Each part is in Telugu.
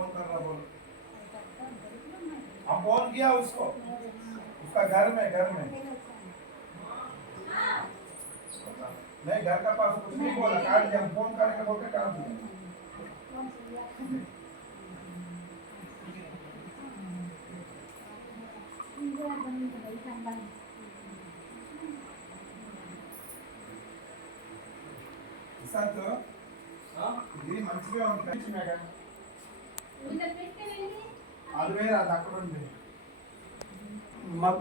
फोन कर रहा बोल। हम फोन किया उसको, उसका घर में नहीं, घर का पास कुछ नहीं बोला, काट दिया। फोन करके बोल के काट दिया। సార్ ఇది మంచిగా ఉంటుంది మేడం, అది వేరే, అది అక్కడ ఉంది.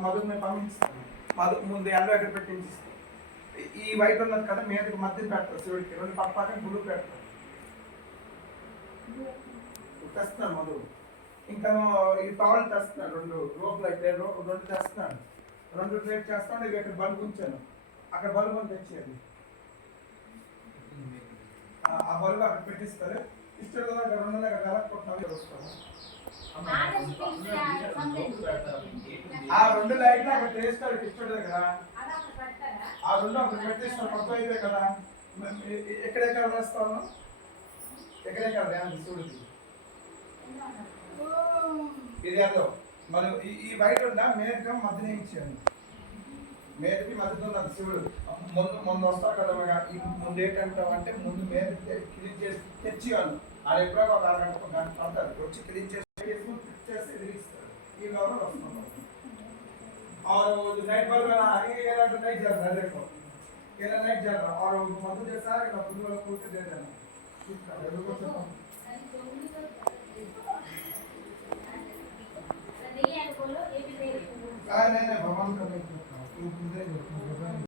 మధుని పంపిస్తాను, మధు ముందు ఎండ ఎక్కడ పెట్టించిస్తాను. ఈ వైట్ ఉన్నది కదా మీదకి మధ్య పెడతారు, శివుడికి రెండు పక్కన బ్లూ పెడతారు. తెస్తున్నాను మధు, ఇంకా ఈ టవల్ తెస్తున్నాను, రెండు రోపులు అయితే రెండు తెస్తున్నాను, రెండు ట్రేట్ చేస్తాను. ఇవి ఇక్కడ బల్బు ఉంచాను, అక్కడ బల్బు అని తెచ్చేది, ఆ బల్బు అక్కడ పెట్టిస్తారు. ఇష్టం రెండు కలక్కుంటున్నాను వస్తాను. ఆ రెండు లైట్లు అక్కడ చేస్తారు ఇష్టం దగ్గర, ఆ రెండు అక్కడ పెట్టేస్తారు. మొత్తం అయితే కదా ఎక్కడెక్కడ వేస్తాను, ఎక్కడెక్కడ వేయాలి చూడండి. ఇది అదో మరి ఈ బయట ఉన్న మేదగా మధ్యనే ఇచ్చాను, మేదకి మధ్యలో ఉన్నది శివుడు. ముందు వస్తారు కదా, ముందు ఏంటంటావు అంటే ముందు మీద క్లీన్ చేసి తెచ్చివాళ్ళు, అది ఎప్పుడో ఒక అరగంట గంట పడతారు, వచ్చి క్లీన్ చేసి చేసి ఎదిరిస్తారు. ఈ గవర్నమెంట్ వస్తున్నాం और नाइट बल्ब में ये वाला नहीं जल रहा है, देखो ये नाइट जल रहा और मधु जैसा है ना, खुद वाला खोल के दे देना। नहीं भगवान का नहीं,